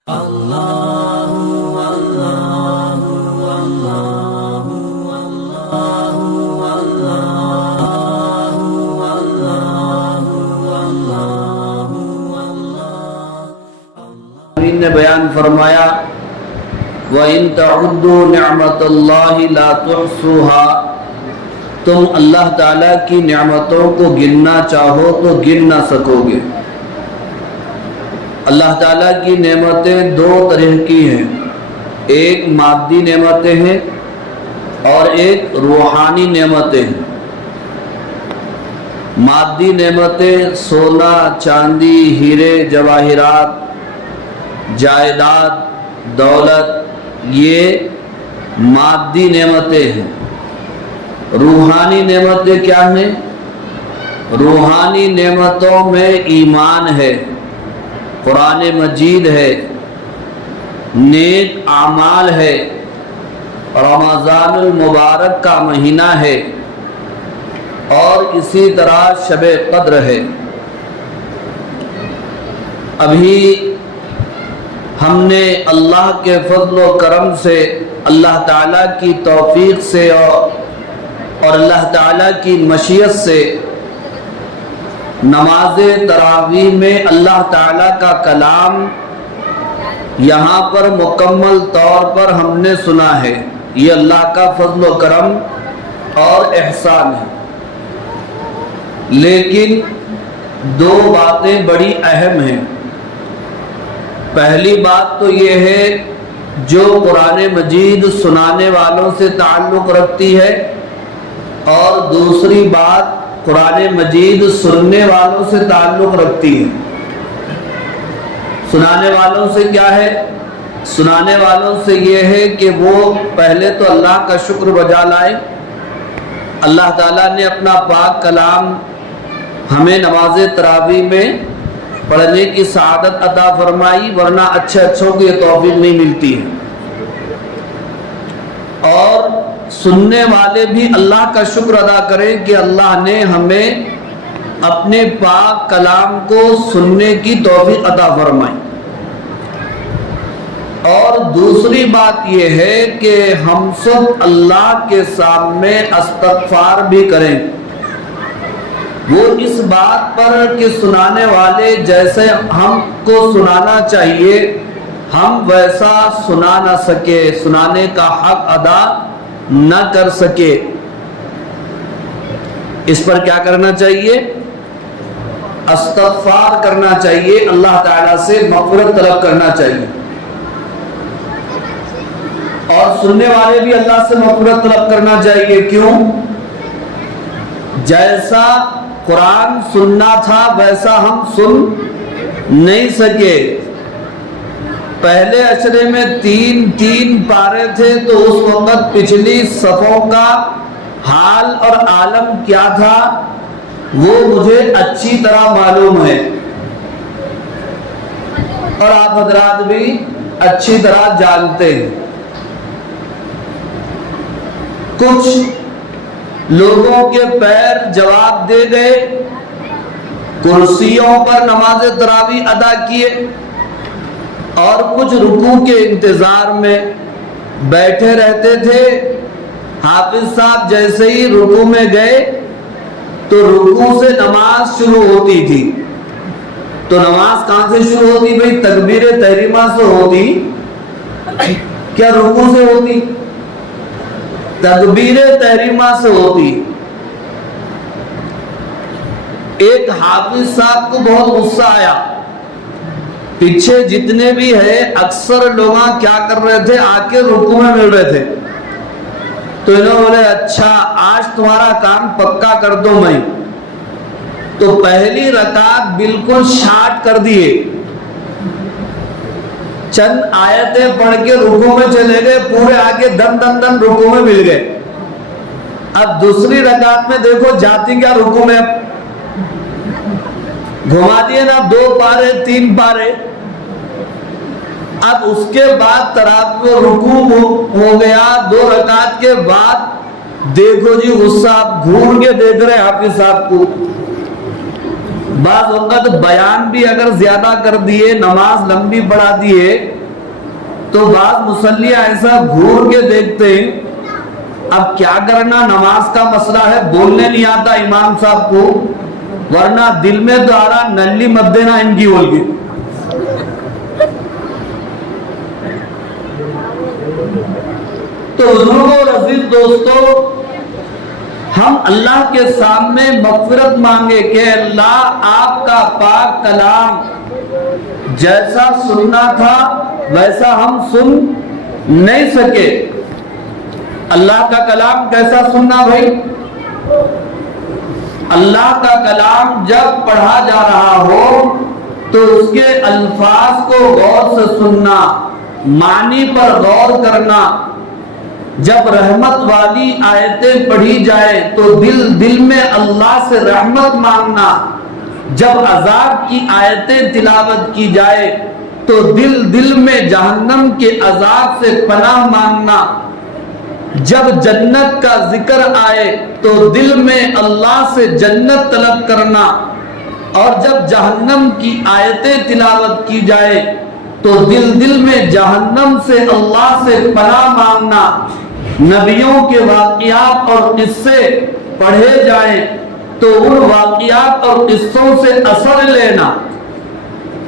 نے بیان فرمایا وَإِن تَعُدُّوا نِعْمَةَ اللَّهِ لَا تُحْصُوهَا، تم اللہ تعالیٰ کی نعمتوں کو گننا چاہو تو گن نہ سکو گے۔ اللہ تعالیٰ کی نعمتیں دو طرح کی ہیں، ایک مادی نعمتیں ہیں اور ایک روحانی نعمتیں ہیں۔ مادی نعمتیں سونا، چاندی، ہیرے جواہرات، جائیداد، دولت، یہ مادی نعمتیں ہیں۔ روحانی نعمتیں کیا ہیں؟ روحانی نعمتوں میں ایمان ہے، قرآن مجید ہے، نیک اعمال ہے، رمضان المبارک کا مہینہ ہے، اور اسی طرح شب قدر ہے۔ ابھی ہم نے اللہ کے فضل و کرم سے، اللہ تعالیٰ کی توفیق سے اور اللہ تعالیٰ کی مشیت سے نماز تراویح میں اللہ تعالیٰ کا کلام یہاں پر مکمل طور پر ہم نے سنا ہے۔ یہ اللہ کا فضل و کرم اور احسان ہے۔ لیکن دو باتیں بڑی اہم ہیں۔ پہلی بات تو یہ ہے جو قرآن مجید سنانے والوں سے تعلق رکھتی ہے، اور دوسری بات قرآن مجید سننے والوں سے تعلق رکھتی ہے۔ سنانے والوں سے کیا ہے؟ سنانے والوں سے یہ ہے کہ وہ پہلے تو اللہ کا شکر بجا لائیں۔ اللہ تعالیٰ نے اپنا پاک کلام ہمیں نماز تراویح میں پڑھنے کی سعادت عطا فرمائی، ورنہ اچھوں کو یہ توفیق نہیں ملتی ہے۔ اور سننے والے بھی اللہ کا شکر ادا کریں کہ اللہ نے ہمیں اپنے پاک کلام کو سننے کی توفیق عطا فرمائی۔ اور دوسری بات یہ ہے کہ ہم سب اللہ کے سامنے استغفار بھی کریں۔ وہ اس بات پر کہ سنانے والے جیسے ہم کو سنانا چاہیے ہم ویسا سنا نہ سکے، سنانے کا حق ادا نہ کر سکے، اس پر کیا کرنا چاہیے؟ استغفار کرنا چاہیے، اللہ تعالیٰ سے مغفرت طلب کرنا چاہیے۔ اور سننے والے بھی اللہ سے مغفرت طلب کرنا چاہیے۔ کیوں؟ جیسا قرآن سننا تھا ویسا ہم سن نہیں سکے۔ پہلے اشرے میں تین پارے تھے، تو اس وقت پچھلی صفوں کا حال اور عالم کیا تھا وہ مجھے اچھی طرح معلوم ہے، اور آپ حضرات بھی اچھی طرح جانتے ہیں۔ کچھ لوگوں کے پیر جواب دے گئے، کرسیوں پر نماز تراویح ادا کیے، اور کچھ رکوع کے انتظار میں بیٹھے رہتے تھے۔ حافظ صاحب جیسے ہی رکوع میں گئے تو رکوع سے نماز شروع ہوتی تھی۔ تو نماز کہاں سے شروع ہوتی بھئی؟ تکبیر تحریمہ سے ہوتی، کیا رکوع سے ہوتی؟ تکبیر تحریمہ سے ہوتی۔ ایک حافظ صاحب کو بہت غصہ آیا، پیچھے جتنے بھی ہیں اکثر لوگ کیا کر رہے تھے؟ آ کے رکوع میں مل رہے تھے۔ تو انہوں نے بولے اچھا آج تمہارا کام پکا کر دو میں۔ تو پہلی رکعت بالکل شارٹ کر دیے، چند آیتیں پڑھ کے رکوع میں چلے گئے، پورے آگے دن رکوع میں مل گئے۔ اب دوسری رکعت میں دیکھو جاتی کیا رکوع میں، گھما دیے نا 2 پارے 3 پارے۔ اب اس کے بعد تراویح رکوع ہو گیا، 2 رکعت کے بعد دیکھو جی غصہ، آپ گھوم کے دیکھ رہے حافظ صاحب کو، بعض وقت بیان بھی اگر زیادہ کر دیے، نماز لمبی بڑھا دیے، تو بعض مصلی ایسا گھور کے دیکھتے ہیں اب کیا کرنا، نماز کا مسئلہ ہے، بولنے نہیں آتا امام صاحب کو، ورنہ دل میں تو آ رہا نلی مت دینا ان کی بول کے۔ تو بزرگوں اور عزیز دوستو، ہم اللہ کے سامنے مغفرت مانگے کہ اللہ آپ کا پاک کلام جیسا سننا تھا ویسا ہم سن نہیں سکے۔ اللہ کا کلام کیسا سننا بھائی؟ اللہ کا کلام جب پڑھا جا رہا ہو تو اس کے الفاظ کو غور سے سننا، معنی پر غور کرنا۔ جب رحمت والی آیتیں پڑھی جائے تو دل میں اللہ سے رحمت مانگنا، جب عذاب کی آیتیں تلاوت کی جائے تو دل میں جہنم کے عذاب سے پناہ مانگنا، جب جنت کا ذکر آئے تو دل میں اللہ سے جنت طلب کرنا، اور جب جہنم کی آیتیں تلاوت کی جائے تو دل میں جہنم سے اللہ سے پناہ مانگنا۔ نبیوں کے واقعات اور قصے پڑھے جائیں تو ان واقعات اور قصوں سے اثر لینا،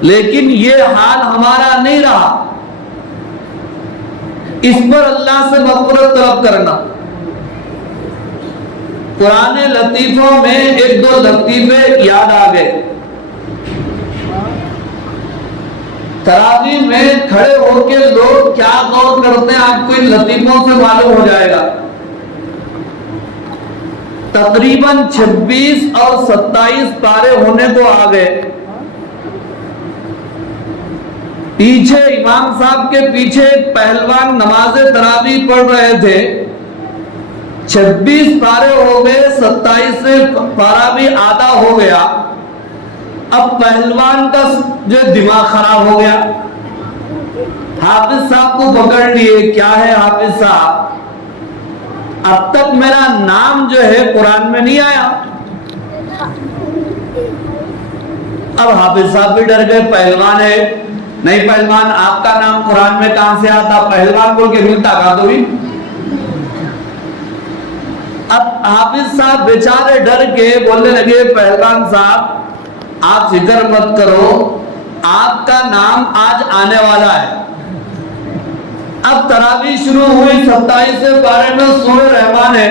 لیکن یہ حال ہمارا نہیں رہا۔ اس پر اللہ سے مغفرت طلب کرنا۔ پرانے لطیفوں میں ایک دو لطیفے یاد آ گئے۔ تراویح میں کھڑے ہو کے لوگ کیا غور کرتے ہیں آپ کو ان لطیفوں سے معلوم ہو جائے گا۔ تقریباً 26 اور 27 پارے ہونے کو آ گئے۔ پیچھے امام صاحب کے پیچھے ایک پہلوان نماز تراویح پڑھ رہے تھے، 26 پارے ہو گئے، 27 سے پارا بھی آدھا ہو گیا۔ اب پہلوان کا جو دماغ خراب ہو گیا، حافظ صاحب کو پکڑ لیے، کیا ہے حافظ صاحب، اب تک میرا نام جو ہے قرآن میں نہیں آیا۔ اب حافظ صاحب بھی ڈر گئے، پہلوان ہے، نہیں پہلوان آپ کا نام قرآن میں کہاں سے آتا، پہلوان بول کے ملتا کہا تو بھی۔ اب حافظ صاحب بیچارے ڈر کے بولنے لگے، پہلوان صاحب آپ فکر مت کرو، آپ کا نام آج آنے والا ہے۔ اب تراویح شروع ہوئی، 27 پارے میں سورہ رحمان ہے،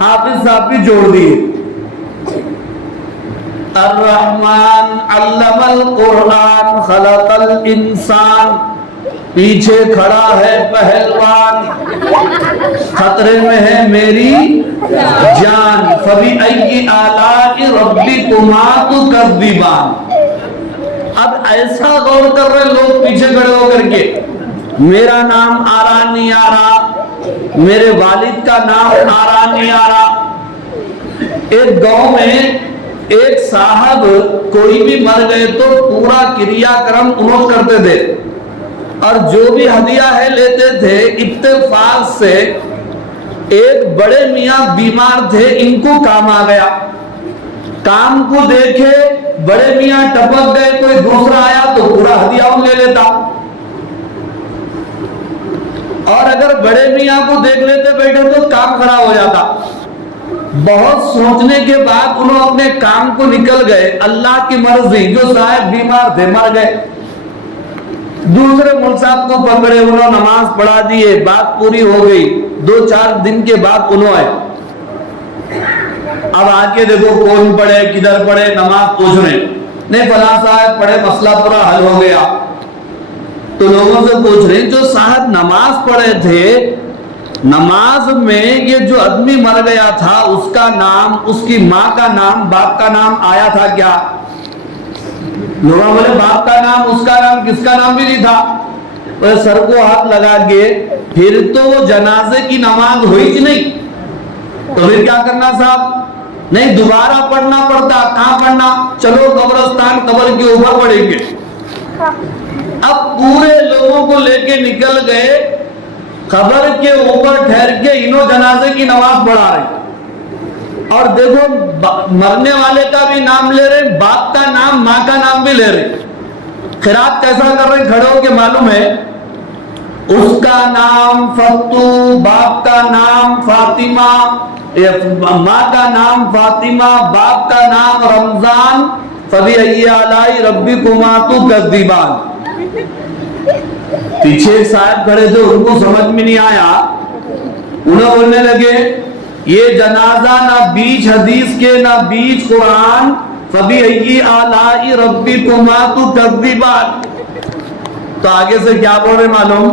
حافظ صاحب بھی جوڑ دیے، الرحمن علم القرآن خلق الانسان۔ پیچھے کھڑا ہے پہلوان، خطرے میں ہے میری جان، فبأي آلاء ربكما تكذبان۔ اب ایسا غور کر رہے لوگ پیچھے کھڑے ہو کر کے، میرا نام آ رہا نہیں آ رہا، میرے والد کا نام آ رہا نہیں آ رہا۔ ایک گاؤں میں ایک صاحب کوئی بھی مر گئے تو پورا کریا کرم انہوں کرتے تھے، اور جو بھی ہدیہ ہے لیتے تھے، اتفاق سے ایک بڑے میاں بیمار تھے، ان کو کام آ گیا، کام کو دیکھے بڑے میاں ٹپک گئے، کوئی دوسرا آیا تو پورا ہدیہ ان لے لیتا، اور اگر بڑے میاں کو دیکھ لیتے بیٹھے تو کام خراب ہو جاتا۔ بہت سوچنے کے بعد انہوں اپنے کام کو نکل گئے، اللہ کی مرضی، جو صاحب بیمار تھے مر گئے، دوسرے مول صاحب کو پکڑے، انہوں نماز پڑھا دیے، بات پوری ہو گئی۔ 2-4 دن کے بعد انہوں آئے، اب آ کے دیکھو کون پڑھے کدھر پڑھے، نماز پوچھ رہے، نہیں فلاں صاحب پڑھے، مسئلہ پورا حل ہو گیا۔ تو لوگوں سے پوچھ رہے جو صاحب نماز پڑھے تھے، نماز میں یہ جو آدمی مر گیا تھا اس کا نام، اس کی ماں کا نام، باپ کا نام آیا تھا کیا؟ لوگوں بولے باپ کا نام، اس کا نام، کس کا نام بھی نہیں تھا۔ سر کو ہاتھ لگا کے پھر تو وہ جنازے کی نماز ہوئی کہ نہیں، تو پھر کیا کرنا صاحب؟ نہیں دوبارہ پڑھنا پڑتا، کہاں پڑھنا؟ چلو قبرستان، قبر کے اوپر پڑھیں گے۔ اب پورے لوگوں کو لے کے نکل گئے، قبر کے اوپر ٹھہر کے انہوں جنازے کی نماز پڑھا رہے، اور دیکھو مرنے والے کا بھی نام لے رہے، باپ کا نام، ماں کا نام بھی لے رہے. قرات کیسا کر رہے ہیں کھڑے ہو کے معلوم ہے؟ اس کا نام فتو، باپ کا نام فاطمہ، ماں کا نام فاطمہ، باپ کا نام رمضان. فبأي آلاء ربكما تكذبان. پیچھے صاحب کھڑے تھے، ان کو سمجھ میں نہیں آیا، انہیں بولنے لگے یہ جنازہ نہ بیچ حدیث کے نہ بیچ قرآن. فبأي آلاء ربكما تكذبان. تو آگے سے کیا بول رہے معلوم؟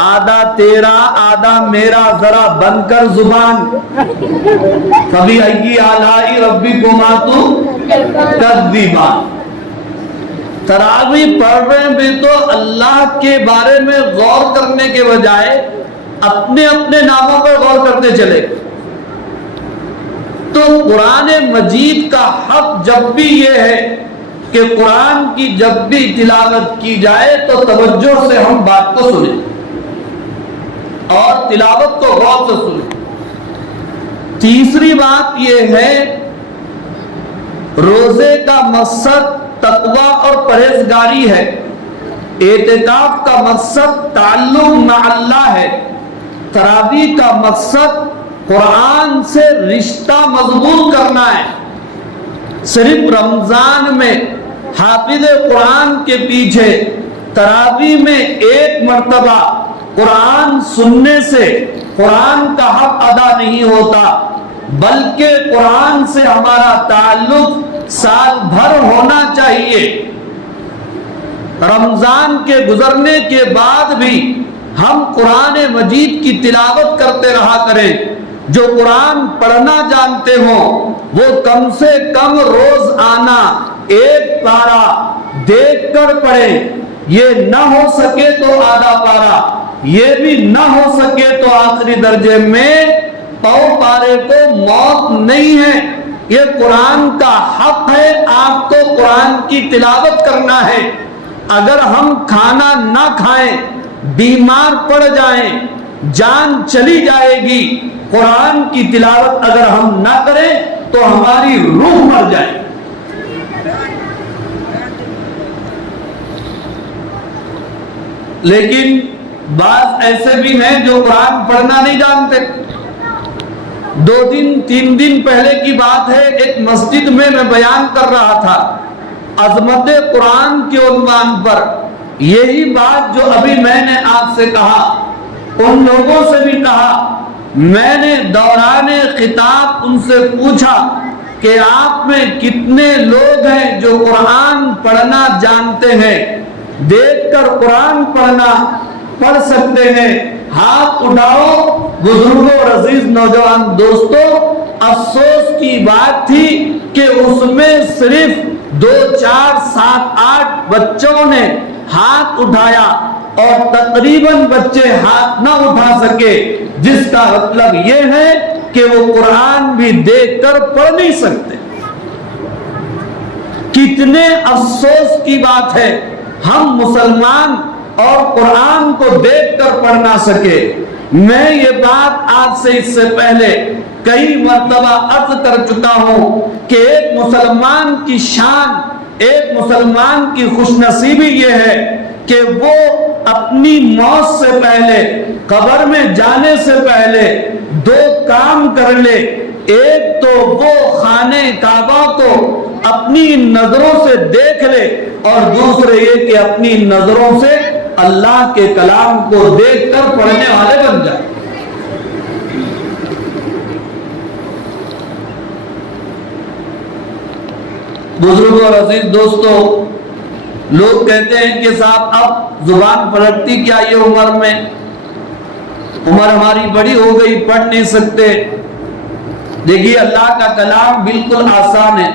آدھا تیرا آدھا میرا، ذرا بند کر زبان. فبأي آلاء ربكما تكذبان. تراویح پڑھ رہے بھی تو اللہ کے بارے میں غور کرنے کے بجائے اپنے اپنے ناموں پر غور کرتے چلے. تو قرآن مجید کا حق جب بھی یہ ہے کہ قرآن کی جب بھی تلاوت کی جائے تو توجہ سے ہم بات کو سنیں اور تلاوت کو غور سے سنیں. تیسری بات یہ ہے روزے کا مقصد تقوی اور پرہیزگاری ہے. اعتکاف کا مقصد تعلق مع اللہ ہے. تراویح کا مقصد قرآن سے رشتہ مضبوط کرنا ہے. صرف رمضان میں حافظ قرآن کے پیچھے تراویح میں ایک مرتبہ قرآن سننے سے قرآن کا حق ادا نہیں ہوتا، بلکہ قرآن سے ہمارا تعلق سال بھر ہونا چاہیے. رمضان کے گزرنے کے بعد بھی ہم قرآن مجید کی تلاوت کرتے رہا کریں. جو قرآن پڑھنا جانتے ہوں وہ کم سے کم روز آنا ایک پارہ دیکھ کر پڑھیں. یہ نہ ہو سکے تو آدھا پارہ، یہ بھی نہ ہو سکے تو آخری درجے میں پاؤ پارے کو موت نہیں ہے. یہ قرآن کا حق ہے، آپ کو قرآن کی تلاوت کرنا ہے. اگر ہم کھانا نہ کھائیں، بیمار پڑ جائیں، جان چلی جائے گی، قرآن کی تلاوت اگر ہم نہ کریں تو ہماری روح مر جائے. لیکن بعض ایسے بھی ہیں جو قرآن پڑھنا نہیں جانتے. 2 دن 3 دن پہلے کی بات ہے، ایک مسجد میں بیان کر رہا تھا عظمت قرآن کے عنوان پر. یہی بات جو ابھی میں نے آپ سے کہا ان لوگوں سے بھی کہا. میں نے دوران خطاب ان سے پوچھا کہ آپ میں کتنے لوگ ہیں جو قرآن پڑھنا جانتے ہیں، دیکھ کر قرآن پڑھ سکتے ہیں؟ ہاتھ اٹھاؤ. بزرگوں اور عزیز نوجوان دوستوں، افسوس کی بات تھی کہ اس میں صرف 2 4 7 8 بچوں نے ہاتھ اٹھایا اور تقریباً بچے ہاتھ نہ اٹھا سکے، جس کا مطلب یہ ہے کہ وہ قرآن بھی دیکھ کر پڑھ نہیں سکتے. کتنے افسوس کی بات ہے ہم مسلمان اور قرآن کو دیکھ کر پڑھ نہ سکے. میں یہ بات آپ سے اس سے پہلے کئی مرتبہ عرض کر چکا ہوں کہ ایک مسلمان کی شان، ایک مسلمان کی خوش نصیبی یہ ہے کہ وہ اپنی موت سے پہلے، قبر میں جانے سے پہلے 2 کام کر لے. ایک تو وہ خانہ کعبہ کو اپنی نظروں سے دیکھ لے، اور دوسرے یہ کہ اپنی نظروں سے اللہ کے کلام کو دیکھ کر پڑھنے والے بن جائے. بزرگوں اور عزیز دوستوں، لوگ کہتے ہیں کہ صاحب اب زبان پلٹتی کیا یہ عمر میں، عمر ہماری بڑی ہو گئی، پڑھ نہیں سکتے. دیکھیے اللہ کا کلام بالکل آسان ہے.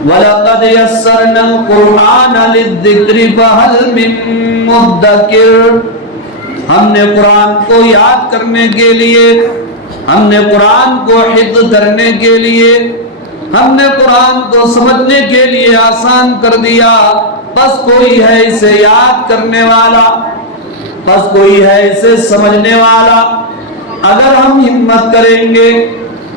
وَلَقَدْ يَسَّرْنَا الْقُرْآنَ لِلذِّكْرِ فَهَلْ مِن مُدَّكِرٍ. ہم نے قرآن کو یاد کرنے کے لیے، ہم نے قرآن کو حفظ کرنے کے لیے، ہم نے قرآن کو سمجھنے کے لیے آسان کر دیا. بس کوئی ہے اسے یاد کرنے والا، بس کوئی ہے اسے سمجھنے والا. اگر ہم ہمت کریں گے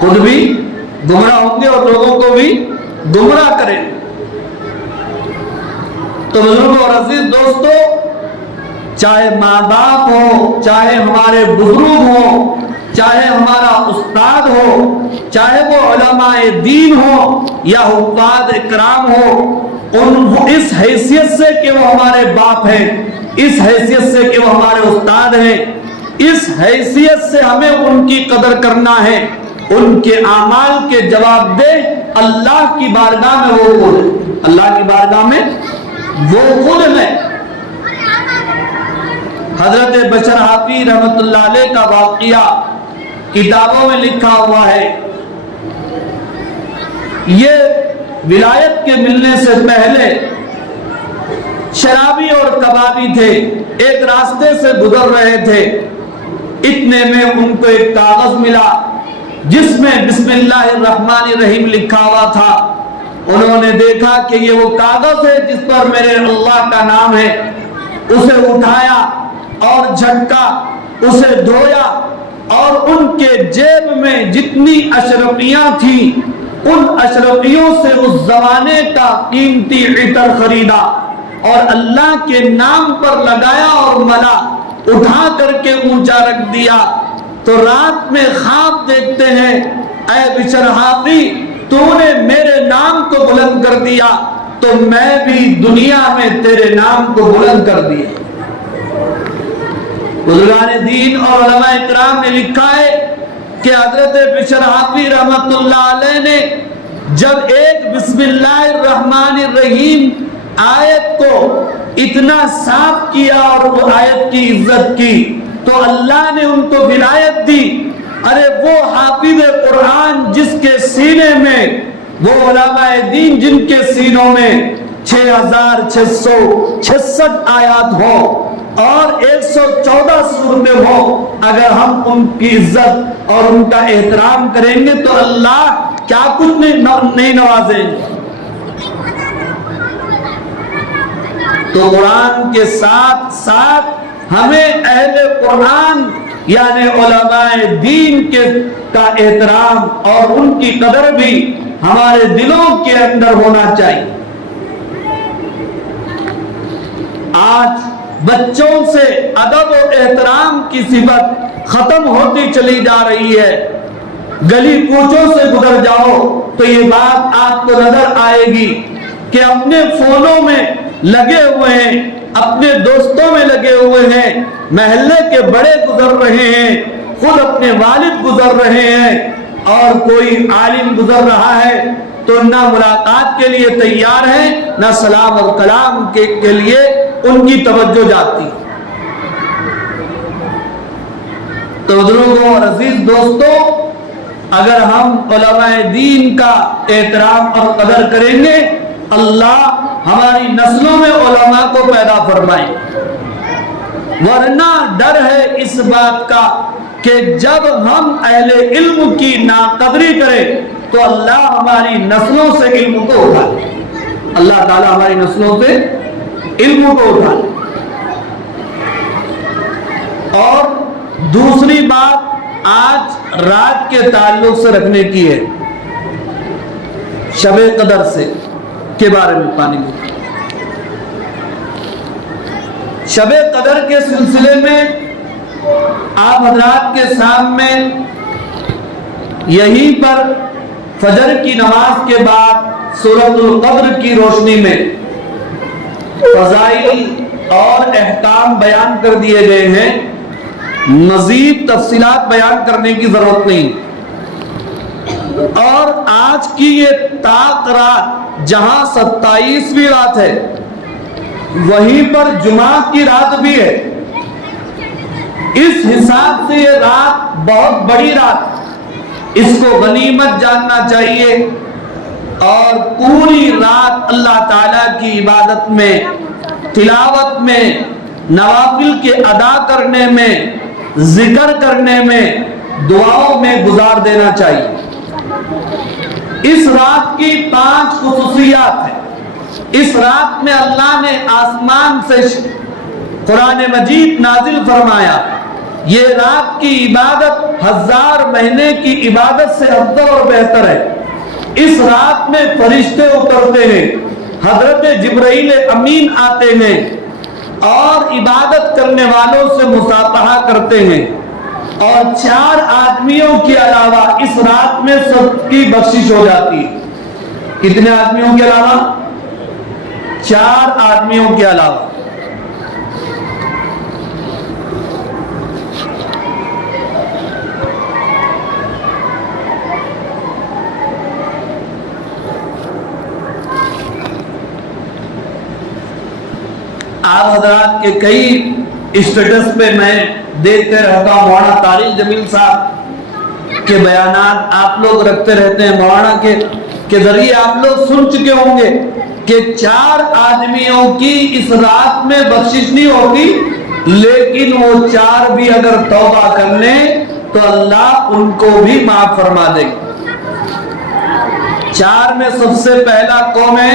خود بھی گمراہ ہوں گے اور لوگوں کو بھی گمراہ کریں۔ تو بزرگوں اور عزیز دوستو، چاہے ماں باپ ہو، چاہے ہمارے بزرگ ہو، چاہے ہمارا استاد ہو، چاہے وہ علماء دین ہو یا حفاظ اکرام ہو، اس حیثیت سے کہ وہ ہمارے باپ ہیں، اس حیثیت سے کہ وہ ہمارے استاد ہیں، اس حیثیت سے ہمیں ان کی قدر کرنا ہے۔ ان کے اعمال کے جواب دہ اللہ کی بارگاہ میں وہ خود ہے، اللہ کی بارگاہ میں وہ خود ہے۔ حضرت بشر حافی رحمت اللہ علیہ کا واقعہ کتابوں میں لکھا ہوا ہے۔ یہ ولایت کے ملنے سے پہلے شرابی اور کبابی تھے، ایک راستے سے گزر رہے تھے، اتنے میں ان کو ایک کاغذ ملا جس میں بسم اللہ الرحمن الرحیم لکھا ہوا تھا۔ انہوں نے دیکھا کہ یہ وہ کاغذ ہے جس پر میرے اللہ کا نام ہے، اسے اٹھایا اور جھٹکا، اسے دھویا اور ان کے جیب میں جتنی اشرفیاں تھیں ان اشرفیوں سے اس زمانے کا قیمتی عطر خریدا اور اللہ کے نام پر لگایا اور ملا، اٹھا کر کے اونچا رکھ دیا۔ تو رات میں خواب دیکھتے ہیں، اے بشر حافی، تو نے میرے نام کو بلند کر دیا تو میں بھی دنیا میں تیرے نام کو بلند کر دیا۔ بزرگان دین اور علماء اکرام نے لکھا ہے کہ حضرت بشر حافی رحمت اللہ علیہ نے جب ایک بسم اللہ الرحمن الرحیم آیت کو اتنا صاف کیا اور وہ آیت کی عزت کی تو اللہ نے ان کو ولایت دی۔ ارے وہ حافظ قرآن جس کے سینے میں، وہ علماء دین جن کے سینوں میں 6666 آیات ہو اور 114 سورتیں ہو، اگر ہم ان کی عزت اور ان کا احترام کریں گے تو اللہ کیا کچھ نہیں نوازیں گے۔ تو قرآن کے ساتھ ساتھ ہمیں اہل قرآن یعنی علماء دین کا احترام اور ان کی قدر بھی ہمارے دلوں کے اندر ہونا چاہیے۔ آج بچوں سے ادب و احترام کی صفت ختم ہوتی چلی جا رہی ہے۔ گلی کوچوں سے گزر جاؤ تو یہ بات آپ کو نظر آئے گی کہ اپنے فونوں میں لگے ہوئے ہیں، اپنے دوستوں میں لگے ہوئے ہیں، محلے کے بڑے گزر رہے ہیں، خود اپنے والد گزر رہے ہیں، اور کوئی عالم گزر رہا ہے تو نہ ملاقات کے لیے تیار ہے، نہ سلام اور کلام کے لیے ان کی توجہ جاتی۔ تو بزرگوں اور عزیز دوستوں، اگر ہم علماء دین کا احترام اور قدر کریں گے، اللہ ہماری نسلوں میں علماء کو پیدا فرمائے، ورنہ ڈر ہے اس بات کا کہ جب ہم اہل علم کی ناقدری کریں تو اللہ ہماری نسلوں سے علم کو اٹھا لے، اللہ تعالی ہماری نسلوں سے علم کو اٹھا لے۔ اور دوسری بات آج رات کے تعلق سے رکھنے کی ہے، شب قدر سے کے بارے میں پانی میں۔ شب قدر کے سلسلے میں آپ حضرات کے سامنے یہیں پر فجر کی نماز کے بعد سورۃ القدر کی روشنی میں فضائل اور احکام بیان کر دیے گئے ہیں، مزید تفصیلات بیان کرنے کی ضرورت نہیں۔ اور آج کی یہ طاق رات جہاں 27ویں رات ہے، وہیں پر جمعہ کی رات بھی ہے، اس حساب سے یہ رات بہت بڑی رات، اس کو غنیمت جاننا چاہیے اور پوری رات اللہ تعالیٰ کی عبادت میں، تلاوت میں، نوافل کے ادا کرنے میں، ذکر کرنے میں، دعاؤں میں گزار دینا چاہیے۔ اس رات کی 5 خصوصیات ہیں۔ اس رات میں اللہ نے آسمان سے قرآن مجید نازل فرمایا، یہ رات کی عبادت 1000 مہینے کی عبادت سے افضل اور بہتر ہے۔ اس رات میں فرشتے اترتے ہیں، حضرت جبرائیل امین آتے ہیں اور عبادت کرنے والوں سے مصافحہ کرتے ہیں، اور 4 آدمیوں کے علاوہ اس رات میں سب کی بخشش ہو جاتی ہے۔ کتنے آدمیوں کے علاوہ؟ 4 آدمیوں کے علاوہ۔ آپ حضرات کے کئی اسٹیٹس پہ میں دیکھتے رہتا ہوں، مولانا طارق جمیل صاحب کے بیانات آپ لوگ رکھتے رہتے ہیں۔ مولانا کے ذریعے آپ لوگ سن چکے ہوں گے کہ 4 آدمیوں کی اس رات میں بخشش نہیں ہوتی، لیکن وہ 4 بھی اگر توبہ کر لیں تو اللہ ان کو بھی معاف فرما دے گا۔ 4 میں سب سے پہلا کون ہے؟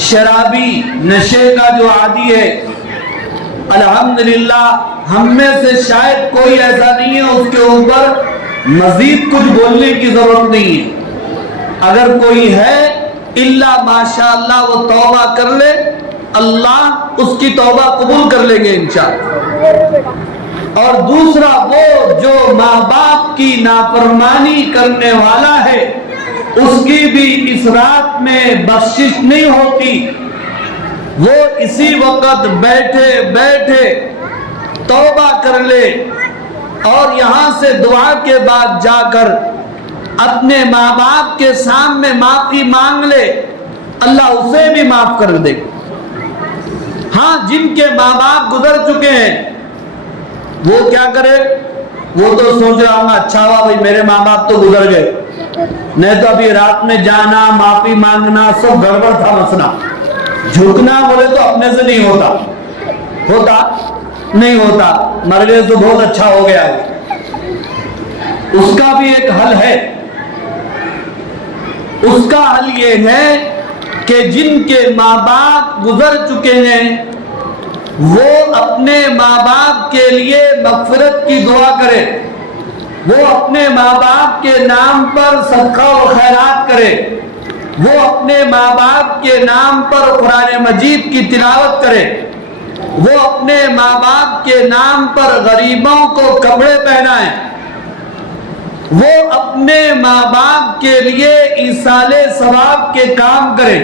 شرابی، نشے کا جو عادی ہے۔ الحمدللہ ہم میں سے شاید کوئی ایسا نہیں ہے اس کے اوپر مزید کچھ بولنے کی ضرورت نہیں ہے۔ اگر کوئی ہے اللہ ماشاءاللہ وہ توبہ کر لے، اللہ اس کی توبہ قبول کر لیں گے انشاءاللہ۔ اور دوسرا وہ جو ماں باپ کی نافرمانی کرنے والا ہے، اس کی بھی اس رات میں بخشش نہیں ہوتی۔ وہ اسی وقت بیٹھے بیٹھے توبہ کر لے اور یہاں سے دعا کے بعد جا کر اپنے ماں باپ کے سامنے معافی مانگ لے، اللہ اسے بھی معاف کر دے۔ ہاں، جن کے ماں باپ گزر چکے ہیں وہ کیا کرے؟ وہ تو سوچ رہا ہوں اچھا ہوا بھائی میرے ماں باپ تو گزر گئے، نہیں تو ابھی رات میں جانا، معافی مانگنا سب گڑبڑ تھا مسئلہ۔ جھکنا بولے تو اپنے سے نہیں ہوتا، ہوتا نہیں ہوتا، مر گئے تو بہت اچھا ہو گیا۔ اس کا بھی ایک حل ہے۔ اس کا حل یہ ہے کہ جن کے ماں باپ گزر چکے ہیں وہ اپنے ماں باپ کے لیے مغفرت کی دعا کرے، وہ اپنے ماں باپ کے نام پر صدقہ و خیرات کرے، وہ اپنے ماں باپ کے نام پر قرآن مجید کی تلاوت کرے، وہ اپنے ماں باپ کے نام پر غریبوں کو کپڑے پہنائیں، وہ اپنے ماں باپ کے لیے ایصال ثواب کے کام کریں،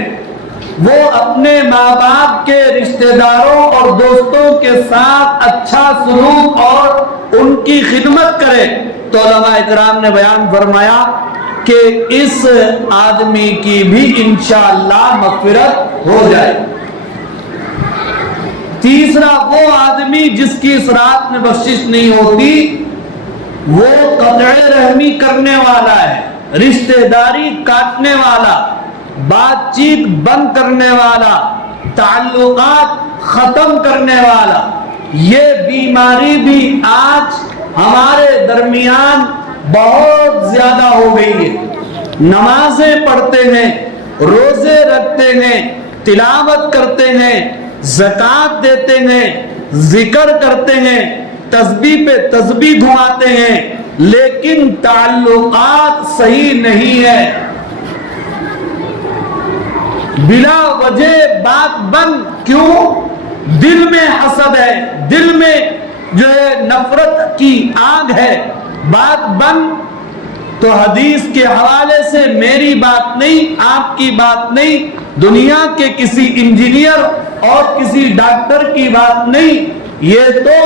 وہ اپنے ماں باپ کے رشتہ داروں اور دوستوں کے ساتھ اچھا سلوک اور ان کی خدمت کرے۔ تو علماء اکرام نے بیان فرمایا کہ اس آدمی کی بھی انشاءاللہ مغفرت ہو جائے۔ تیسرا وہ آدمی جس کی اس رات میں بخشش نہیں ہوتی، وہ قطع رحمی کرنے والا ہے، رشتہ داری کاٹنے والا، بات چیت بند کرنے والا، تعلقات ختم کرنے والا۔ یہ بیماری بھی آج ہمارے درمیان بہت زیادہ ہو گئی ہے۔ نمازیں پڑھتے ہیں، روزے رکھتے ہیں، تلاوت کرتے ہیں، زکوٰۃ دیتے ہیں، ذکر کرتے ہیں، تسبیح پہ تسبیح گھماتے ہیں، لیکن تعلقات صحیح نہیں ہے۔ بلا وجہ بات بند، کیوں؟ دل میں حسد ہے، دل میں جو ہے نفرت کی آگ ہے، بات بند۔ تو حدیث کے حوالے سے میری بات نہیں، آپ کی بات نہیں، دنیا کے کسی انجینئر اور کسی ڈاکٹر کی بات نہیں، یہ تو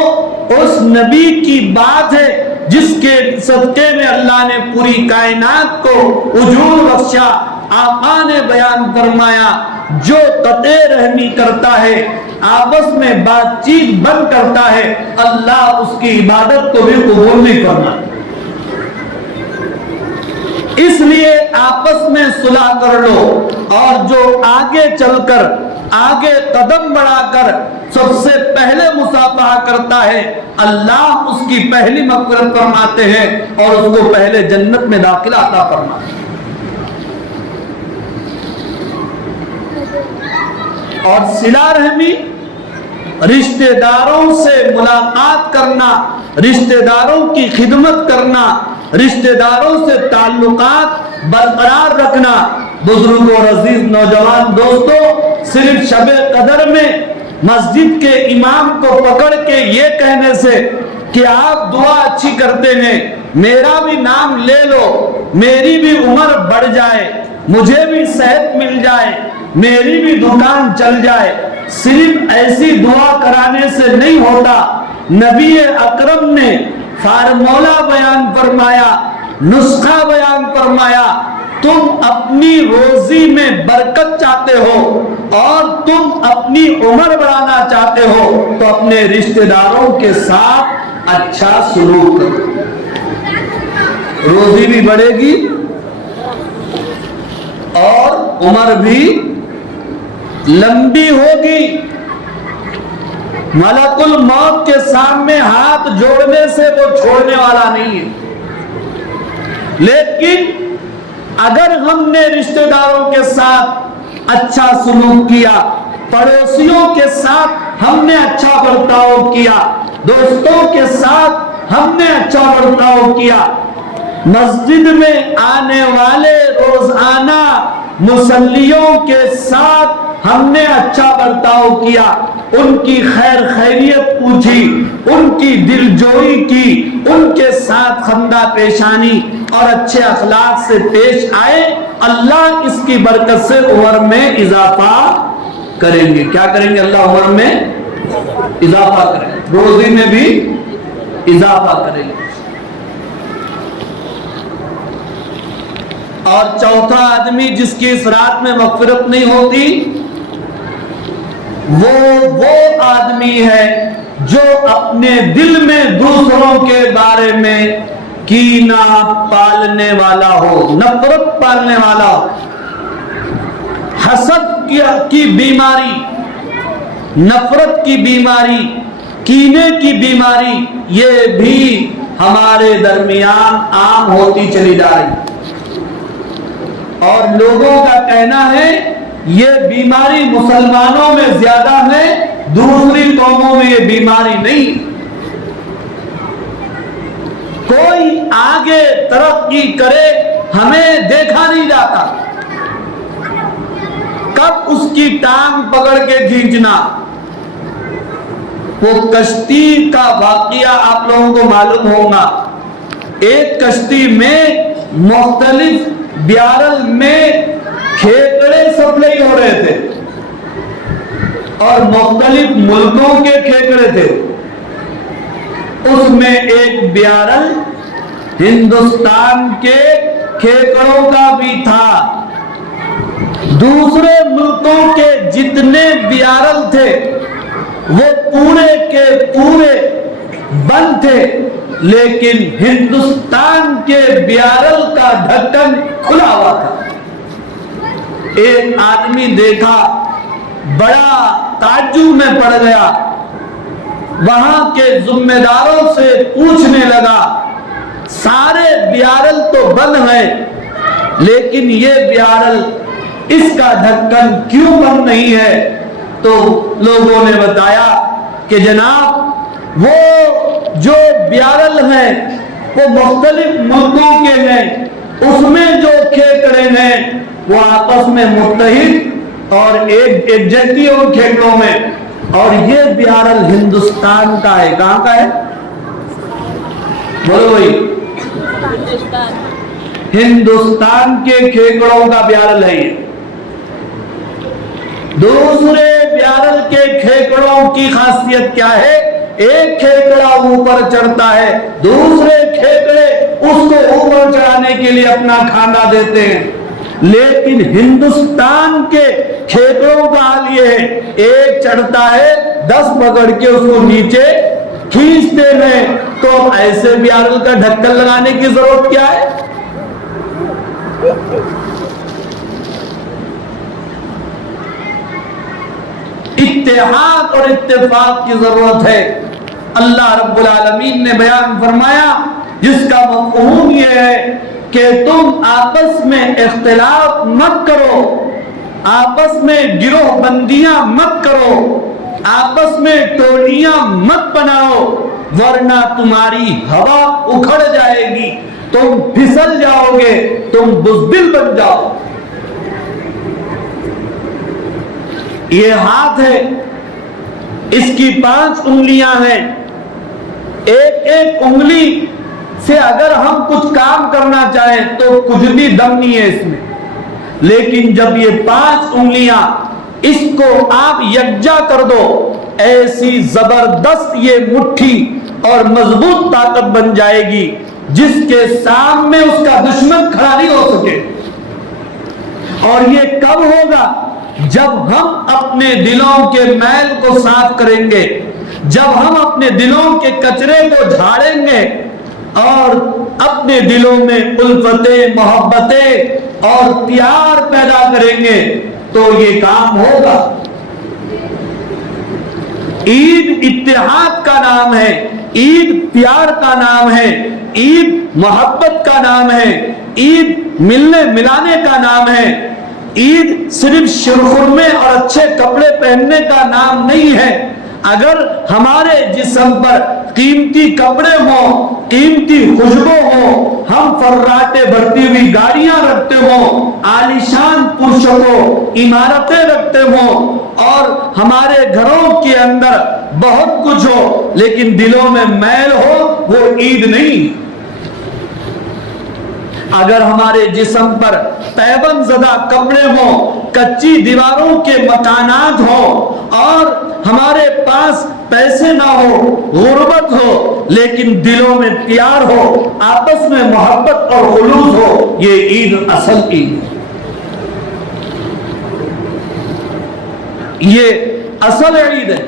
اس نبی کی بات ہے جس کے صدقے میں اللہ نے پوری کائنات کو اجور بخشا۔ آقا نے بیان فرمایا جو قطع رحمی کرتا ہے، آپس میں بات چیت بند کرتا ہے، اللہ اس کی عبادت کو بھی قبول نہیں کرنا۔ اس لیے آپس میں صلح کر لو، اور جو آگے چل کر آگے قدم بڑھا کر سب سے پہلے مصافحہ کرتا ہے، اللہ اس کی پہلی مغفرت فرماتے ہیں اور اس کو پہلے جنت میں داخلہ عطا فرماتے ہیں۔ اور صلہ رحمی رشتہ داروں سے ملاقات کرنا، رشتہ داروں کی خدمت کرنا، رشتہ داروں سے تعلقات برقرار رکھنا۔ بزرگوں اور عزیز نوجوان دوستوں، صرف شب قدر میں مسجد کے امام کو پکڑ کے یہ کہنے سے کہ آپ دعا اچھی کرتے ہیں، میرا بھی نام لے لو، میری بھی عمر بڑھ جائے، مجھے بھی صحت مل جائے، میری بھی دکان چل جائے، صرف ایسی دعا کرانے سے نہیں ہوتا۔ نبی اکرم نے فارمولہ بیان فرمایا، نسخہ بیان فرمایا، تم اپنی روزی میں برکت چاہتے ہو اور تم اپنی عمر بڑھانا چاہتے ہو تو اپنے رشتہ داروں کے ساتھ اچھا سلوک کرو، روزی بھی بڑھے گی اور عمر بھی لمبی ہوگی۔ ملک الموت کے سامنے ہاتھ جوڑنے سے وہ چھوڑنے والا نہیں ہے، لیکن اگر ہم نے رشتہ داروں کے ساتھ اچھا سلوک کیا، پڑوسیوں کے ساتھ ہم نے اچھا برتاؤ کیا، دوستوں کے ساتھ ہم نے اچھا برتاؤ کیا، مسجد میں آنے والے روزانہ مصلیوں کے ساتھ ہم نے اچھا برتاؤ کیا، ان کی خیر خیریت پوچھی، ان کی دلجوئی کی، ان کے ساتھ خندہ پیشانی اور اچھے اخلاق سے پیش آئے، اللہ اس کی برکت سے عمر میں اضافہ کریں گے۔ کیا کریں گے؟ اللہ عمر میں اضافہ کریں گے، روزی میں بھی اضافہ کریں گے۔ اور چوتھا آدمی جس کی اس رات میں مغفرت نہیں ہوتی وہ آدمی ہے جو اپنے دل میں دوسروں کے بارے میں کینہ پالنے والا ہو، نفرت پالنے والا ہو، حسد کی بیماری، نفرت کی بیماری، کینے کی بیماری، یہ بھی ہمارے درمیان عام ہوتی چلی جا رہی، اور لوگوں کا کہنا ہے یہ بیماری مسلمانوں میں زیادہ ہے، دوسری قوموں میں یہ بیماری نہیں۔ کوئی آگے ترقی کرے ہمیں دیکھا نہیں جاتا، کب اس کی ٹانگ پکڑ کے کھینچنا۔ وہ کشتی کا واقعہ آپ لوگوں کو معلوم ہوگا، ایک کشتی میں مختلف بیارل میں کھیکڑے سپلائی ہو رہے تھے اور مختلف ملکوں کے کھیکڑے تھے، اس میں ایک بیارل ہندوستان کے کھیکڑوں کا بھی تھا، دوسرے ملکوں کے جتنے بیارل تھے وہ پورے کے پورے بند تھے، لیکن ہندوستان کے بیارل کا ڈھکن کھلا ہوا تھا۔ ایک آدمی دیکھا، بڑا تعجب میں پڑ گیا، وہاں کے ذمہ داروں سے پوچھنے لگا، سارے بیارل تو بند ہیں لیکن یہ بیارل اس کا ڈھکن کیوں بند نہیں ہے؟ تو لوگوں نے بتایا کہ جناب وہ جو بیارل ہیں وہ مختلف ملکوں کے ہیں، اس میں جو کھیکڑے ہیں وہ آپس میں متحد اور ایک جیتی ان کھیکڑوں میں، اور یہ بیارل ہندوستان کا ہے۔ کہاں کا ہے؟ بولو بھائی، ہندوستان کے کھیکڑوں کا بیارل ہے یہ۔ دوسرے بیارل کے کھیکڑوں کی خاصیت کیا ہے؟ ایک کھیکڑا اوپر چڑھتا ہے، دوسرے کھیکڑے اس کو اوپر چڑھانے کے لیے اپنا کھانا دیتے ہیں، لیکن ہندوستان کے کھیکڑوں کا حال یہ ہے، ایک چڑھتا ہے 10 پکڑ کے اس کو نیچے کھینچتے ہیں۔ تو ایسے بیارل کا ڈھکن لگانے کی ضرورت کیا ہے؟ اتحاد اور اتفاق کی ضرورت ہے۔ اللہ رب العالمین نے بیان فرمایا جس کا مفہوم یہ ہے کہ تم آپس میں اختلاف مت کرو، آپس میں گروہ بندیاں مت کرو، آپس میں ٹولیاں مت بناؤ ورنہ تمہاری ہوا اکھڑ جائے گی، تم پھسل جاؤ گے، تم بزدل بن جاؤ۔ یہ ہاتھ ہے، اس کی 5 انگلیاں ہیں، ایک ایک انگلی سے اگر ہم کچھ کام کرنا چاہیں تو کچھ بھی دم نہیں ہے اس میں، لیکن جب یہ 5 انگلیاں اس کو آپ یکجا کر دو، ایسی زبردست یہ مٹھی اور مضبوط طاقت بن جائے گی جس کے سامنے اس کا دشمن کھڑا نہیں ہو سکے۔ اور یہ کب ہوگا؟ جب ہم اپنے دلوں کے میل کو صاف کریں گے، جب ہم اپنے دلوں کے کچرے کو جھاڑیں گے اور اپنے دلوں میں الفتیں، محبتیں اور پیار پیدا کریں گے تو یہ کام ہوگا۔ عید اتحاد کا نام ہے، عید پیار کا نام ہے، عید محبت کا نام ہے، عید ملنے ملانے کا نام ہے۔ عید صرف شرخرمے اور اچھے کپڑے پہننے کا نام نہیں ہے۔ اگر ہمارے جسم پر قیمتی کپڑے ہوں، قیمتی خوشبو ہو، ہم فراٹے بھرتی ہوئی گاڑیاں رکھتے ہوں، عالیشان پرشکوں عمارتیں رکھتے ہوں اور ہمارے گھروں کے اندر بہت کچھ ہو لیکن دلوں میں میل ہو، وہ عید نہیں۔ اگر ہمارے جسم پر پیوند زدہ کپڑے ہوں، کچی دیواروں کے مکانات ہوں اور ہمارے پاس پیسے نہ ہو، غربت ہو لیکن دلوں میں پیار ہو، آپس میں محبت اور خلوص ہو، یہ عید اصل عید ہے، یہ اصل عید ہے۔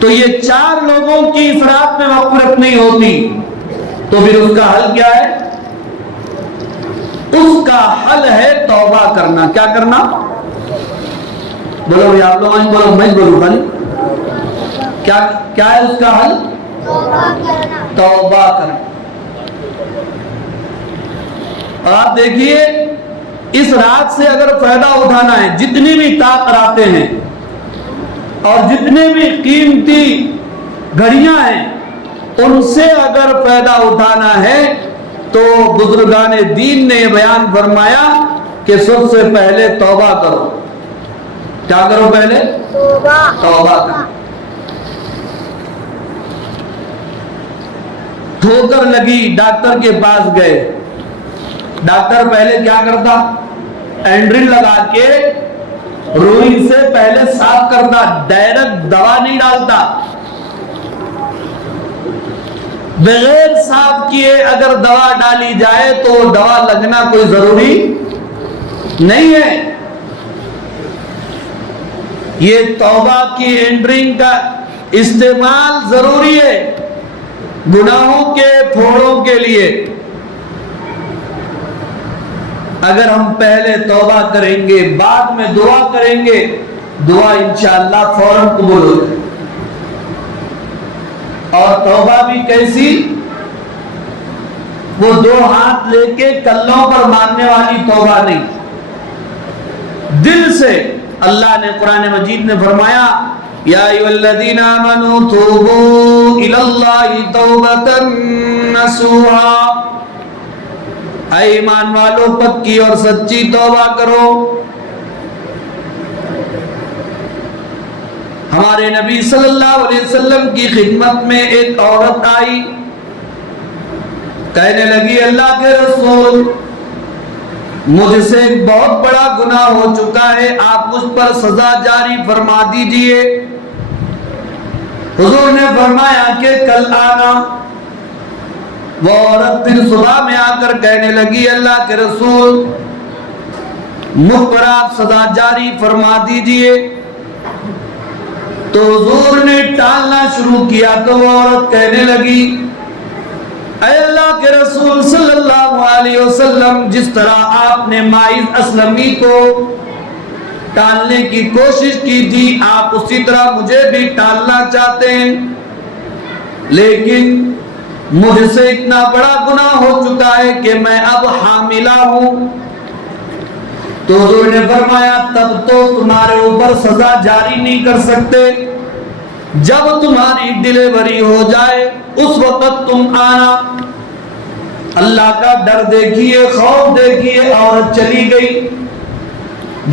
تو یہ 4 لوگوں کی اس رات میں مغفرت نہیں ہوتی تو پھر اس کا حل کیا ہے؟ اس کا حل ہے توبہ کرنا۔ کیا کرنا؟ بولو بھائی، آپ لوگ بولو، میں بولوں بھائی، کیا ہے اس کا حل؟ توبہ کرنا۔ اور آپ دیکھیے اس رات سے اگر فائدہ اٹھانا ہے، جتنی بھی طاقتیں ہیں اور جتنے بھی قیمتی گھڑیاں ہیں ان سے اگر فائدہ اٹھانا ہے تو بزرگان دین نے یہ بیان فرمایا کہ سب سے پہلے توبہ کرو۔ کیا کرو؟ پہلے توبہ کرو۔ ٹھوکر لگی، ڈاکٹر کے پاس گئے، ڈاکٹر پہلے کیا کرتا؟ اینڈرل لگا کے روئی سے پہلے صاف کرتا، ڈائریکٹ دوا نہیں ڈالتا۔ بغیر صاف کیے اگر دوا ڈالی جائے تو دوا لگنا کوئی ضروری نہیں ہے۔ یہ توبہ کی اینڈرنگ کا استعمال ضروری ہے گناہوں کے پھوڑوں کے لیے۔ اگر ہم پہلے توبہ کریں گے، بعد میں دعا کریں گے، دعا انشاءاللہ فوراً قبول ہو جائے۔ اور توبہ بھی کیسی؟ وہ 2 ہاتھ لے کے کلوں پر مارنے والی توبہ نہیں، دل سے۔ اللہ نے قرآن مجید میں فرمایا یا ایھا الذین آمنوا توبوا الی اللہ توبۃ نصوحا، اے ایمان والو پکی اور سچی توبہ کرو۔ ہمارے نبی صلی اللہ علیہ وسلم کی خدمت میں ایک عورت آئی، کہنے لگی اللہ کے رسول مجھ سے ایک بہت بڑا گناہ ہو چکا ہے، آپ مجھ پر سزا جاری فرما دیجئے۔ حضور نے فرمایا کہ کل آنا۔ وہ عورت پھر صبح میں آ کر کہنے لگی اللہ کے رسول مجھ پر آپ سزا جاری فرما دیجئے۔ تو حضور نے ٹالنا شروع کیا تو وہ عورت کہنے لگی اے اللہ کے رسول صلی اللہ علیہ وسلم، جس طرح آپ نے ماعز اسلمی کو ٹالنے کی کوشش کی تھی آپ اسی طرح مجھے بھی ٹالنا چاہتے ہیں، لیکن مجھ سے اتنا بڑا گناہ ہو چکا ہے کہ میں اب حاملہ ہوں۔ تو حضور نے فرمایا تب تو تمہارے اوپر سزا جاری نہیں کر سکتے، جب تمہاری ڈلیوری ہو جائے اس وقت تم آنا۔ اللہ کا ڈر دیکھیے، خوف دیکھیے، عورت چلی گئی۔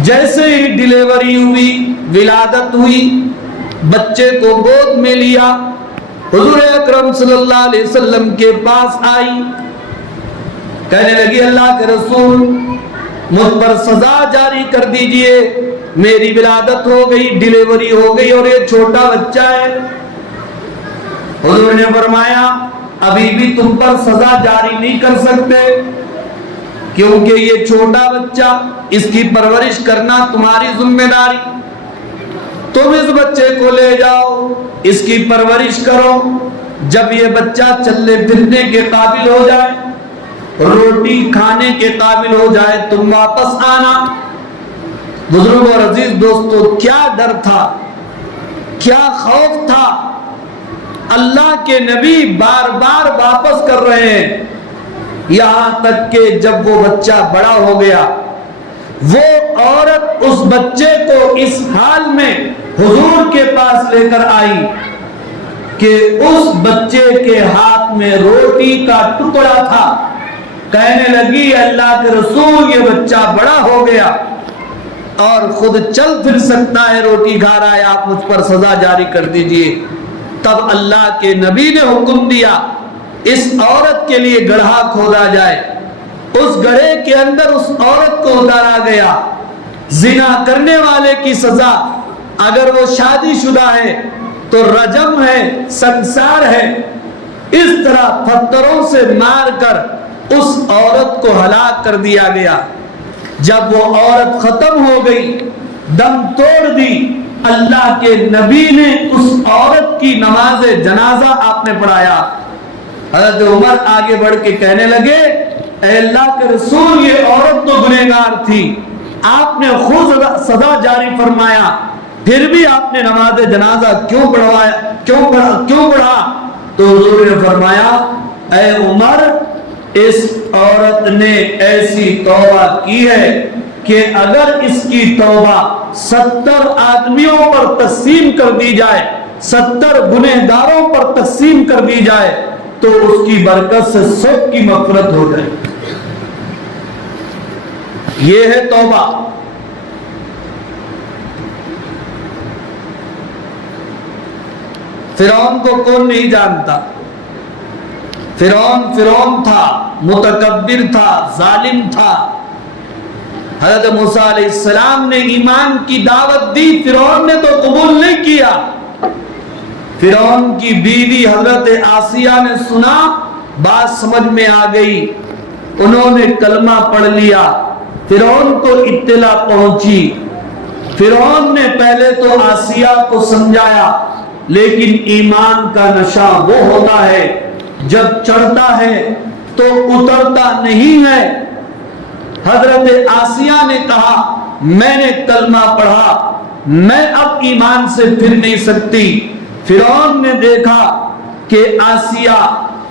جیسے ہی ڈلیوری ہوئی، ولادت ہوئی، بچے کو گود میں لیا، حضور اکرم صلی اللہ علیہ وسلم کے پاس آئی، کہنے لگی اللہ کے رسول مجھ پر سزا جاری کر دیجئے، میری ولادت ہو گئی، ڈلیوری ہو گئی اور یہ چھوٹا بچہ ہے۔ حضور نے فرمایا ابھی بھی تم پر سزا جاری نہیں کر سکتے، کیونکہ یہ چھوٹا بچہ، اس کی پرورش کرنا تمہاری ذمہ داری، تم اس بچے کو لے جاؤ، اس کی پرورش کرو، جب یہ بچہ چلنے پھرنے کے قابل ہو جائے، روٹی کھانے کے قابل ہو جائے، تم واپس آنا۔ بزرگوں اور عزیز دوستو، کیا ڈر تھا، کیا خوف تھا، اللہ کے نبی بار بار واپس کر رہے ہیں، یہاں تک کہ جب وہ بچہ بڑا ہو گیا، وہ عورت اس بچے کو اس حال میں حضور کے پاس لے کر آئی کہ اس بچے کے ہاتھ میں روٹی کا ٹکڑا تھا، کہنے لگی اللہ کے رسول یہ بچہ بڑا ہو گیا اور خود چل پھر سکتا ہے، روٹی کھا رہا ہے، آپ مجھ پر سزا جاری کر دیجئے۔ تب اللہ کے نبی نے حکم دیا اس عورت کے لیے گڑھا کھودا جائے، اس گڑھے کے اندر اس عورت کو اتارا گیا۔ زنا کرنے والے کی سزا اگر وہ شادی شدہ ہے تو رجم ہے، سنسار ہے، اس طرح پتھروں سے مار کر اس عورت کو ہلاک کر دیا گیا۔ جب وہ عورت ختم ہو گئی، دم توڑ دی، اللہ کے نبی نے اس عورت کی نماز جنازہ آپ نے پڑھایا۔ حضرت عمر آگے بڑھ کے کہنے لگے اے اللہ کے رسول یہ عورت تو گنہگار تھی، آپ نے خود سزا جاری فرمایا، پھر بھی آپ نے نماز جنازہ کیوں پڑھا؟ تو حضور نے فرمایا اے عمر اس عورت نے ایسی توبہ کی ہے کہ اگر اس کی توبہ 70 آدمیوں پر تقسیم کر دی جائے، 70 گنہگاروں پر تقسیم کر دی جائے تو اس کی برکت سے سب کی مغفرت ہو جائے۔ یہ ہے توبہ۔ فرعون کو کون نہیں جانتا؟ فرعون تھا، متکبر تھا، ظالم تھا۔ حضرت موسیٰ علیہ السلام نے ایمان کی دعوت دی، فرعون نے تو قبول نہیں کیا۔ فرعون کی بیوی حضرت آسیہ نے سنا، بات سمجھ میں آ گئی، انہوں نے کلمہ پڑھ لیا، فرعون کو اطلاع پہنچی۔ فرعون نے پہلے تو آسیہ کو سمجھایا، لیکن ایمان کا نشہ وہ ہوتا ہے جب چڑھتا ہے تو اترتا نہیں ہے۔ حضرت آسیہ نے کہا میں نے کلمہ پڑھا، میں اب ایمان سے پھر نہیں سکتی۔ فرعون نے دیکھا کہ آسیہ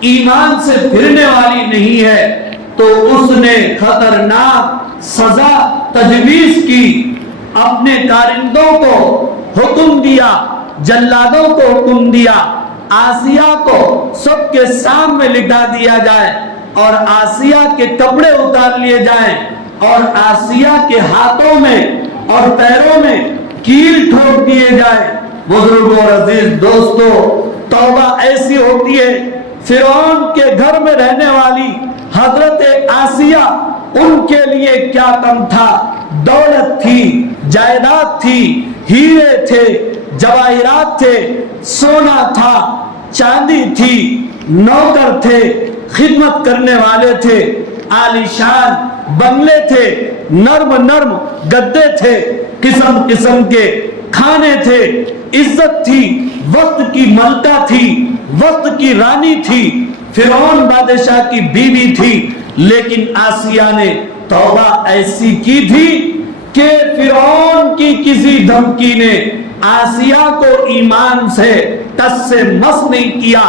ایمان سے پھرنے والی نہیں ہے تو اس نے خطرناک سزا تجویز کی، اپنے کارندوں کو حکم دیا، جلادوں کو حکم دیا آسیہ کو سب کے سامنے لٹا دیا جائے اور آسیہ کے کپڑے اتار لیے جائیں اور آسیہ کے ہاتھوں میں اور پیروں میں کیل ٹھوک دیے جائیں۔ بزرگوں اور عزیز دوستو، توبہ ایسی ہوتی ہے۔ فرعون کے گھر میں رہنے والی حضرت آسیہ، ان کے لیے کیا کم تھا؟ دولت تھی، جائیداد تھی، ہیرے تھے، جواہرات تھے، سونا تھا، چاندی تھی، نوکر تھے، خدمت کرنے والے تھے، عالیشان بنگلے تھے، نرم گدے تھے، قسم قسم کے کھانے تھے، عزت تھی، وقت کی ملکہ تھی، وقت کی رانی تھی، فرعون بادشاہ کی بیوی تھی، لیکن آسیہ نے توبہ ایسی کی تھی کہ فرعون کی کسی دھمکی نے آسیہ کو ایمان سے ٹس سے مس نہیں کیا،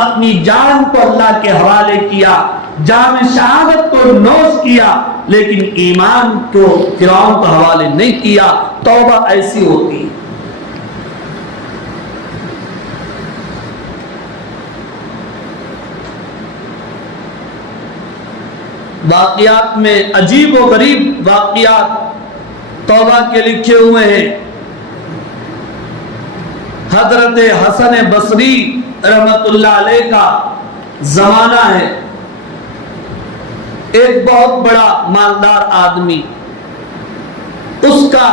اپنی جان کو اللہ کے حوالے کیا، جام شہادت کو نوش کیا، لیکن ایمان کو فرعون کے حوالے نہیں کیا. توبہ ایسی ہوتی ہے. واقعات میں عجیب و غریب واقعات توبہ کے لکھے ہوئے ہیں. حضرت حسن بصری رحمت اللہ علیہ کا زمانہ ہے. ایک بہت بڑا مالدار آدمی, اس کا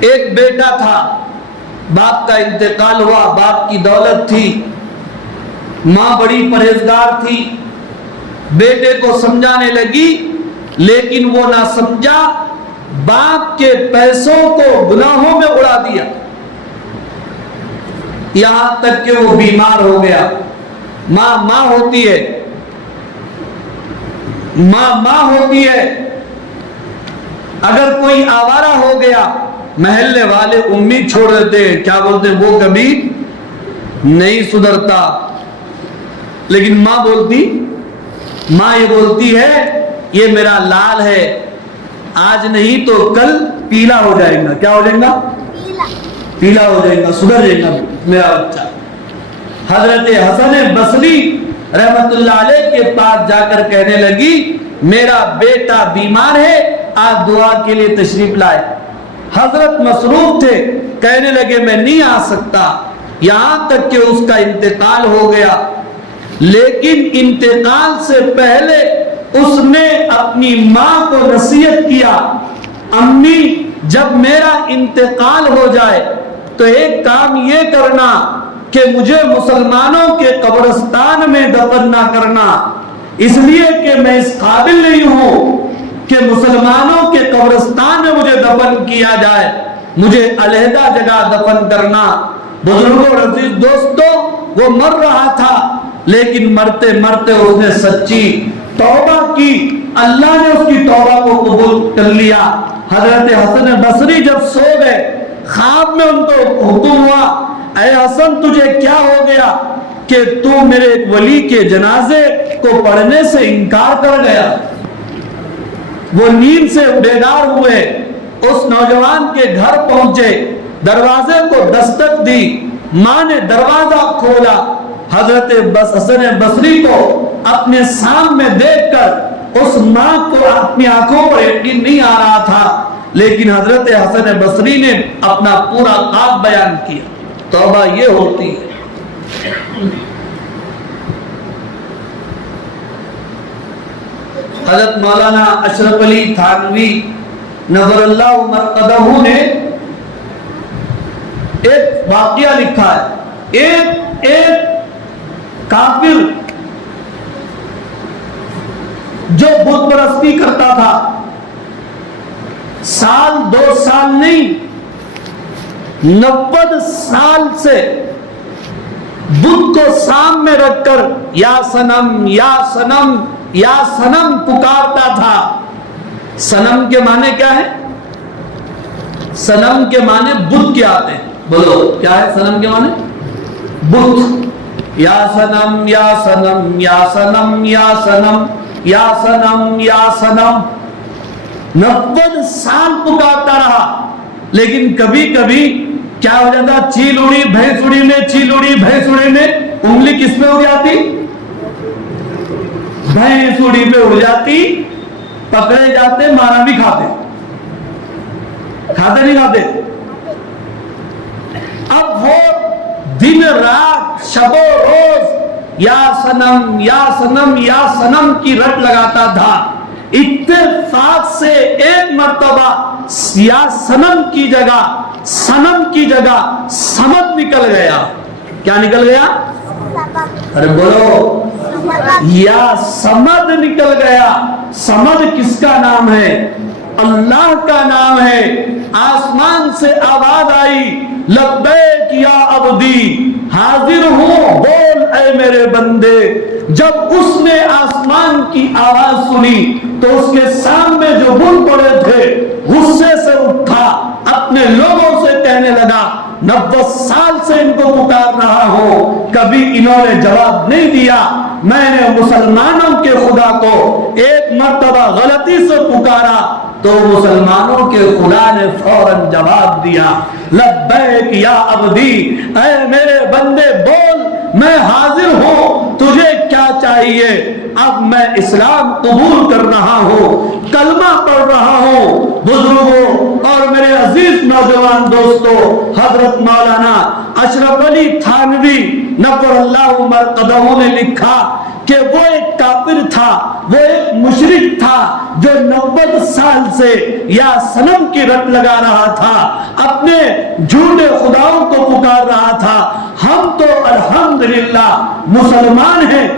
ایک بیٹا تھا, باپ کا انتقال ہوا, باپ کی دولت تھی, ماں بڑی پرہیزگار تھی. بیٹے کو سمجھانے لگی لیکن وہ نہ سمجھا, باپ کے پیسوں کو گناہوں میں اڑا دیا, یہاں تک کہ وہ بیمار ہو گیا. ماں ہوتی ہے, ماں ہوتی ہے. اگر کوئی آوارہ ہو گیا محلے والے امید چھوڑ دیتے ہیں, کیا بولتے ہیں, وہ کبھی نہیں سدھرتا. لیکن ماں یہ بولتی ہے یہ میرا لال ہے, آج نہیں تو کل پیلا ہو جائے گا. کیا ہو جائے گا؟ پیلا ہو جائے گا, سدھر جائے گا میرا بچہ. حضرت حسن بصری رحمت اللہ علیہ کے پاس جا کر کہنے لگی میرا بیٹا بیمار ہے, آپ دعا کے لیے تشریف لائے. حضرت مصروف تھے, کہنے لگے میں نہیں آ سکتا, یہاں تک کہ اس کا انتقال ہو گیا. لیکن انتقال سے پہلے اس نے اپنی ماں کو نصیحت کیا, امی جب میرا انتقال ہو جائے تو ایک کام یہ کرنا کہ مجھے مسلمانوں کے قبرستان میں دفن نہ کرنا, اس لیے کہ میں اس قابل نہیں ہوں کہ مسلمانوں کے قبرستان میں مجھے دفن کیا جائے, مجھے علیحدہ جگہ دفن کرنا. بزرگوں عزیز دوستوں, وہ مر رہا تھا لیکن مرتے مرتے اس نے سچی توبہ کی, اللہ نے اس کی توبہ کو قبول کر لیا. حضرت حسن بصری جب سو گئے, خواب میں ان کو حکم ہوا اے حسن تجھے کیا ہو گیا کہ تو میرے ایک ولی کے جنازے کو پڑھنے سے انکار کر گیا. وہ نیند سے بیدار ہوئے, اس نوجوان کے گھر پہنچے, دروازے کو دستک دی, ماں نے دروازہ کھولا. حضرت حسن بصری کو اپنے سامنے دیکھ کر اس ماں کو اپنی آنکھوں پر یقین نہیں آ رہا تھا, لیکن حضرت حسن بصری نے اپنا پورا خواب بیان کیا. توبہ یہ ہوتی ہے. حضرت مولانا اشرف علی تھانوی نظر اللہ مرقدہ نے ایک واقعہ لکھا ہے. ایک کافر جو بت پرستی کرتا تھا, سال 2 سال نہیں 90 سال سے بت کو سامنے رکھ کر یا سنم یا سنم یا سنم پکارتا تھا. سنم کے معنی کیا ہے؟ سنم کے معنی بت کے آتے ہیں. بولو کیا ہے سنم کے معنی؟ بت. یا سنم یا سنم یا سنم یا سنم یا سنم یا سنم. 90 سال پکارتا رہا, لیکن کبھی کبھی کیا ہو جاتا, چیل اڑی بھینس اڑی میں, چیل اڑی بھینس اڑی میں, انگلی کس میں اڑ جاتی؟ بھینس اڑی پہ اڑ جاتی, پکڑے جاتے, مارا بھی کھاتے نہیں کھاتے. اب وہ دن رات شب و روز یا سنم یا سنم یا سنم کی رٹ لگاتا تھا. اتفاق سے ایک مرتبہ یا سنم کی جگہ سمد نکل گیا. کیا نکل گیا؟ ارے بولو, یا سمد نکل گیا. سمد کس کا نام ہے؟ اللہ کا نام ہے. آسمان سے آواز آئی لبیک یا عبدی, حاضر ہوں بول اے میرے بندے. جب اس نے آسمان کی آواز سنی تو اس کے سامنے جو بت پڑے تھے غصے سے اٹھا, اپنے لوگوں سے کہنے لگا 90 سال سے ان کو پکار رہا ہوں، کبھی انہوں نے جواب نہیں دیا۔ میں نے مسلمانوں کے خدا کو ایک مرتبہ غلطی سے پکارا تو مسلمانوں کے خدا نے فوراً جواب دیا، لبیک یا عبدی، اے میرے بندے بول، میں حاضر ہوں، تجھے کیا چاہیے؟ اب میں اسلام قبول کر رہا ہوں، کلمہ پڑھ رہا ہوں۔ بزرگوں اور میرے عزیز نوجوان دوستو، حضرت مولانا اشرف علی تھانوی نور اللہ مرقدہ نے لکھا کہ وہ ایک کافر تھا، وہ ایک مشرک تھا جو 90 سال سے یا صنم کی رٹ لگا رہا تھا، اپنے جھوٹے خداؤں کو پکار رہا تھا۔ ہم تو الحمدللہ مسلمان ہیں،